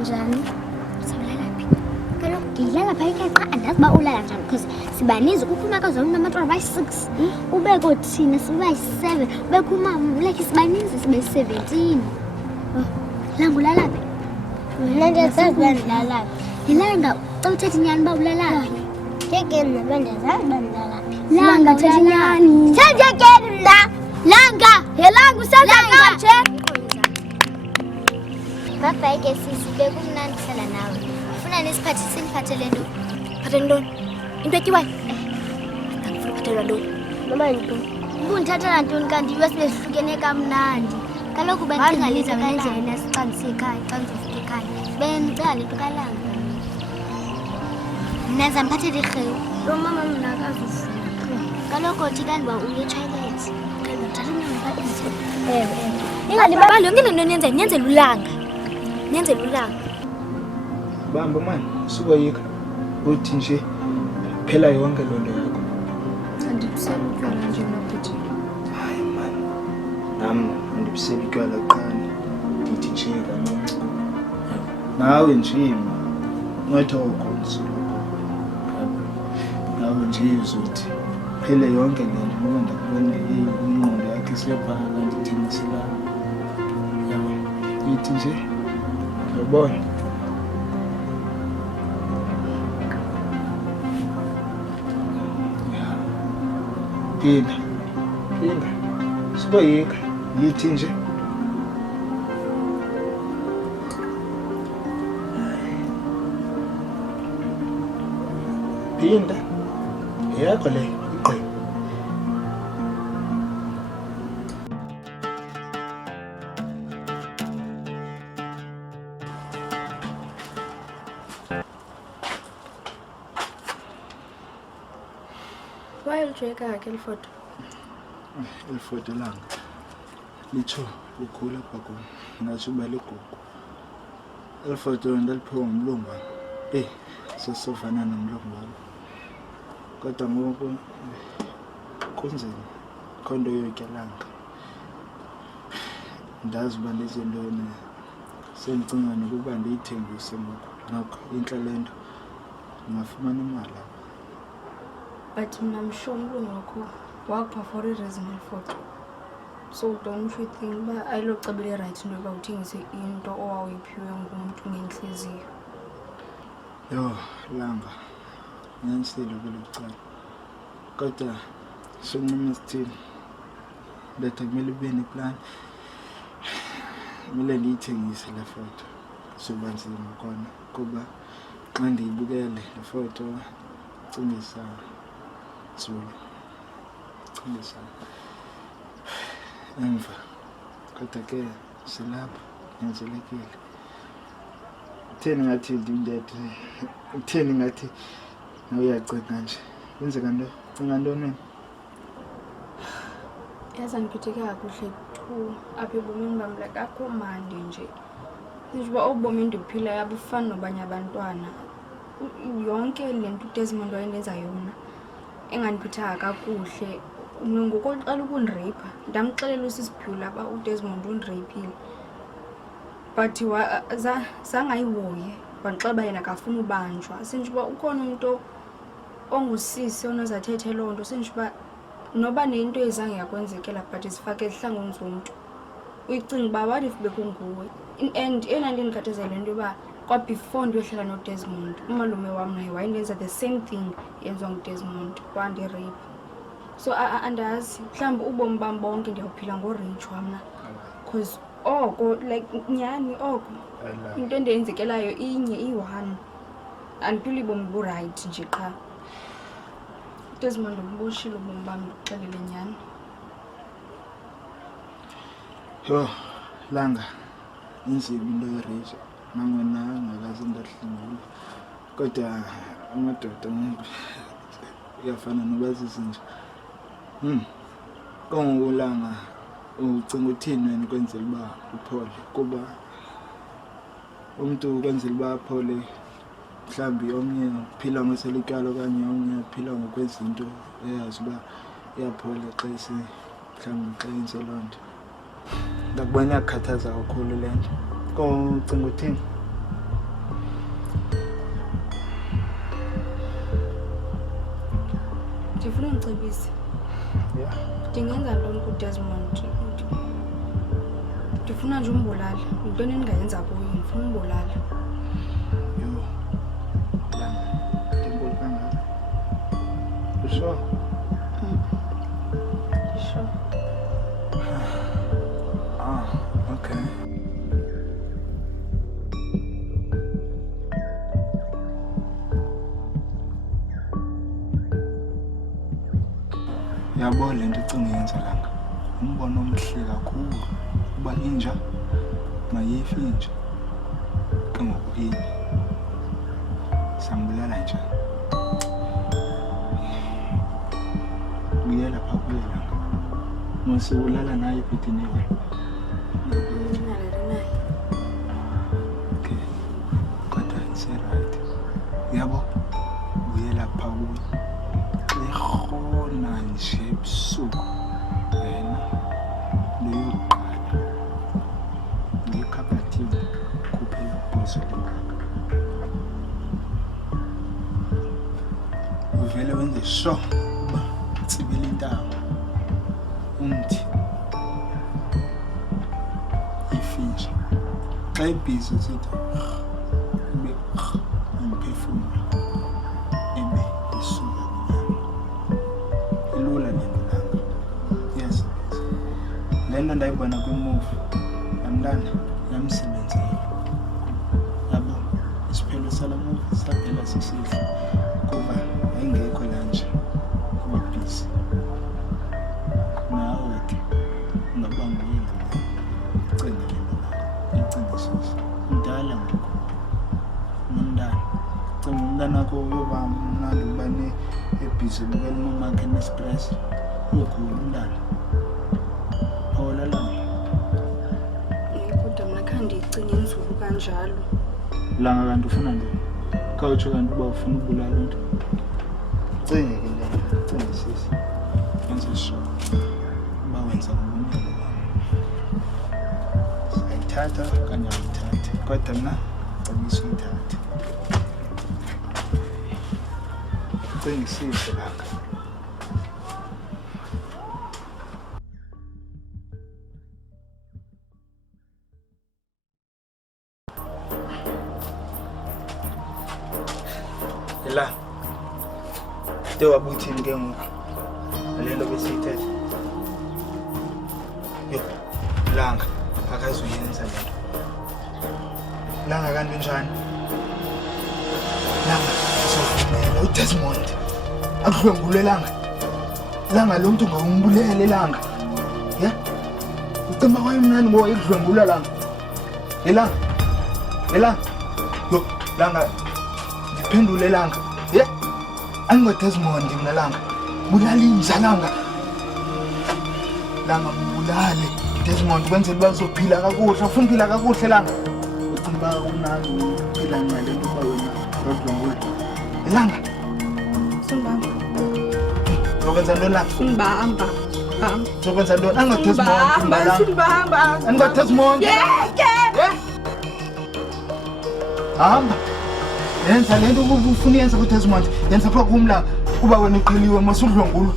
Njani? Sawulala phi? Kaloku ngilala phaa ekhaya xa andazi uba ulala njani because sibaninzi kuphuma kazona abantwana abayi-6 ubekho thina sibayi-7 ubekho umama like sibaninzi sibe-17. Langa ulala phi? Mna ndiyazazi uba ndilala phi. Ilanga xa uthetha inyani uba ulala phi? Ngeke mna ndiyazazi uba ndilala phi. Langa uthetha inyani. Senzekeni la Langa yelanga usenzeka Bye ke sisi bekumnandi hlala nawe. Ufuna nisiphathele nto. Phathele ntoni? Into etyiwayo? Angifuna uphathelwa ntoni. Noma yintoni? Ubundithathela ntoni kanti iwe sibe sihlukene kamnandi. Kaloku bendicingalisa ngendlela esiqandise ekhaya xa ndizofika ekhaya. Bendicinga le nto kaLanga. Mna zamphathela irhewu. Lo mama mna akazufuna. Kaloku othi kanti uba uye-toilet. Kanti ndithatha inyama ka-easy. Ewe. Ingalibali yonke le nto niyenzela ulanga. Niyenzela ulanga. Bamba mani, sukoyika. Uthi nje phela yonke loo nto yakho. Andibusela utywala nje nobhuti. Hayi mani, nam andibusela utywala qani. Ndithi nje kancinci. Nawe nje ungathi awukholisi lokho. Nawe nje uzothi phela yonke le nto ngoba ndakubona ingqondo yakho siyabhala kanti thina silala. Yabo, ithi nje yabona. Phinda, sukoyika, yithi nje. Phinda, yakho le, iqhele. Wayelijeka ke lifoto. Elifoto langa litsho likhula apha kum ngatsho uba ligugu. Elifoto ndaliphiwa ngumlungu wam. Sesofana nomlungu wam. Kodwa ngoku kunzima akho nto yotya langa. Ndazi uba ndenze ntoni. Sendicinga nokuba ndiyithengise noko intle le nto ndingafumana imali apha. But I'm sure umlungu wakho wakupha for a reason elifoto. So don't you think uba ayilocebo right into yoba uthengise into owawuyiphiwe ngumntu ngentliziyo? Yho langa nyanisile kwelo cala. Kodwa sokunquma isithini. Betha kumele ube neplan. Kumele ndiyithengise le foto. Soba nzima kona kuba xa ndiyibukele le foto cingisa Zulu. Cingisa emva. Kodwa ke silapha nyanzelekile. Kutheni ngathi ndindethe? Kutheni ngathi nawuyacinga nje? Kwenzeka nto? Cinga ntoni? Yazi andiphatheke kakuhle tu apha ebomini bam like akho mandi nje. Njengoba ubomi endibuphilayo abufani nobanye abantwana. Yonke le nto uDesmond wayendenza yona engandiphathanga kakuhle. Ngokuqala ukundireyipha ndamxelela usisiphiwo laba uDesmond undireyipile. But zange ayihoye wandixelela yena akafuna ubanjwa. Senjuba ukhona umuntu ongusisi onozathethe loo nto. Senjuba noba nento ezange yakwenzekela but izifake ezihlangweni zomntu. Uyicinga uba what if bekunguwe? And yena ndindikhathazela into yoba kwa-before ndiyohlala noDesmond umalume wam naye wayendenza the same thing yenziwa nguDesmond wandireyipha. So andazi mhlawumbi ubomi bam bonke ndiyawuphila ngoreyitshi wamna because oko like nyhani oko into endiyenzekelayo inye iyi-1 andiphili bomi burayithi nje qha. uDesmond umboshile ubomi bam ndikuxelele nyhani. Yho langa inzima into yereyitshi nangona ngakaze ndahlangula. Kodwa amadoda uyafana noba zizinje. Kongokulanga ucinga uthini wena kwenzela uba uphole? Kuba umntu kwenzela uba aphole mhlawumbi omnye uphila ngoselityala okanye omnye uphila ngokwenza into eyazi uba iyaphola xa mhlawumbi xa yenze loo nto. Ndakubona iyakukhathaza kakhulu le nto. Ucinga uthini? ndifuna undicebise. Yeah. Ndingenza ntoni kuDesmond? Ndifuna nje umbulala. Yintoni endingayenza kuye? Ndifuna umbulala. Yo. Langa. Timbul kangaka. You sure? Sure. Okay. Yabo le nto icinga yenza Langa. Umbono omhle kakhulu uba inja mayife inja. Ke ngoku yini? Sambulala nje. Uyela pha kuye Langa. Masibulala naye Bhitiniwe. Okay. Kodwa right. Yabo uyela pha kuye. Ekhona nje ebusuku yena loyoqala ngekhabhathini khuphe ibhozo lengaka uvele wenze sure uba tsibele intamo umthi ifinje xa ibhizi usithi ibe umphefumula ebe isuka ilula lento Langa. Yes. Lento ndayibona kwi-movie yamntana yamsebenzela. Yabo isiphelo sala movie saphela sisihle kuba ayingekho lanje kuba busy. Nawe ke ungaba nguye ucinga lento Langa. Icingisise. Mdala ngoku. Nomntana. Cinga umntana wakho uyoba mnandi uba ebhizi bukela uMark Express. Uyokhula umntana. Phola Langa. Kodwa mna khange ndiyicinge inzulu kanjalo. Langa kanti ufuna ntoni? Khawutsho kanti uba ufuna ubulala umntu. Cinge ke le nto, cingisise. Yenze sure uba wenza ngobunyalo bakho. Sayithatha okanye awuyithathi. Kodwa mna cebisa uyithathe. Cingisise Langa. La dewa buthini ke ngoku le nto besiyithethe yo Langa akazuyenza le nto Langa kanti njani Langa uzovumela uDesmond akudlwengule Langa lo mntu ngawumbulele Langa ya ucima kwayimnani bo ikudlwengula Langa Langa yo Langa ndiphendule Langa ye angoDesmond mina Langa bulala inja Langa mbulale Desmond kwenzela uba uzophila kakuhle ufuna uphila kakuhle Langa ucinga uba unani uphila ngale nto uba wena udlwengula Langa Sunibamba. uzokwenza ntoni Langa Sunibamba. uzokwenza ntoni angoDesmond Sunibamba. angoDesmond hamba yenza le nto ufuna yenza kuDesmond yenza pha kum Langa kuba wena uqheliwe masudlwengulwa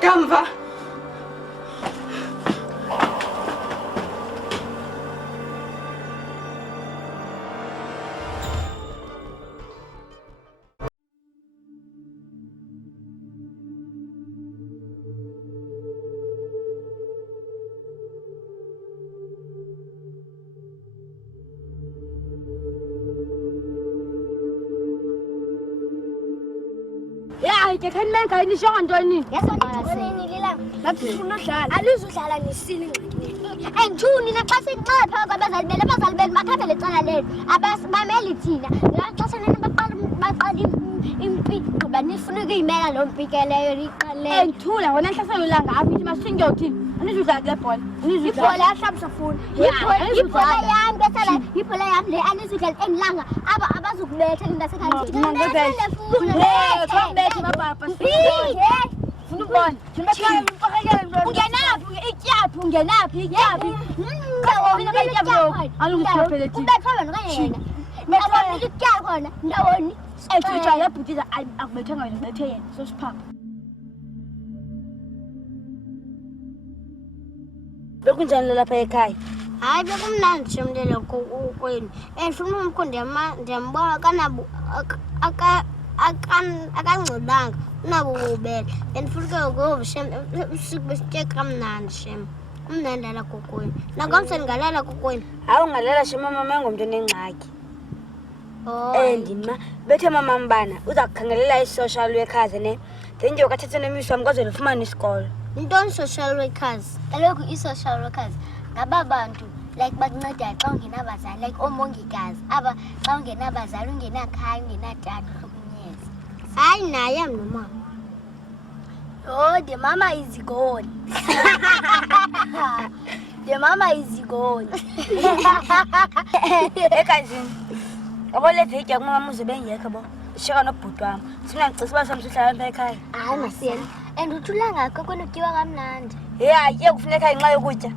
Kamva. Yeah, ke khani menga nisho ngantoni Yasonini lilanga. ngathi ufuna udlala Alizudlala nisile ngakini. Andithuni naxa sinxapha kwabazali benu abazali benu bakhaphe lecala lenu. Abameli thina. Ngaxesha nina baqala impi kuba nifuna ukuyimela lo mpikeleyo liqale. endithula wona nhlaselo langa aphi masingiyothini anizudlala kule bhola Ibhola yahlabisa funa. Ibhola yami besala ibhola yami le anizudlala enilanga abazukubetha ngasekhaya. Khambethe mababa funa ukubona ungenaphi ityaphi ungenaphi ityaphi ethutsha yabhutiza akubethanga wena ubethe yena sosiphapha bekunjani lapha ekhaya Hayi bekumnandi nje umntelo kwenu. Ndifuna umkho ndiyambona akangcibanga unabo ububele. Ndifuna ke shem usuku besitye kamnandi shem. Umnandi la kokwenu. Nakomse ndingalala kokwenu. hayi ungalala shema mama engomntu onengxaki Oh. ndima bethe mama mbana uza kukhangelela i-social workers ne then nje wakathethe nemisi wam kwaze lifumane isikolo Intoni social workers? Kaloku i-social workers ngaba bantu like bakunceda xa ungenabazali like omongikazi aba xa ungenabazali ungenakhaya ungenatata ukunyeza. Hayi naye mama. Oh, the mama is gone. The mama is gone. ekazini yabo le veki yakumama uze bengekho bo shaka nobhuti wam sinangicisa uba samsuhlala lapha ekhaya Hayi masiyena. And uthula ngakho konotyiwa kamnandi. ye kufuneka inxa yokutya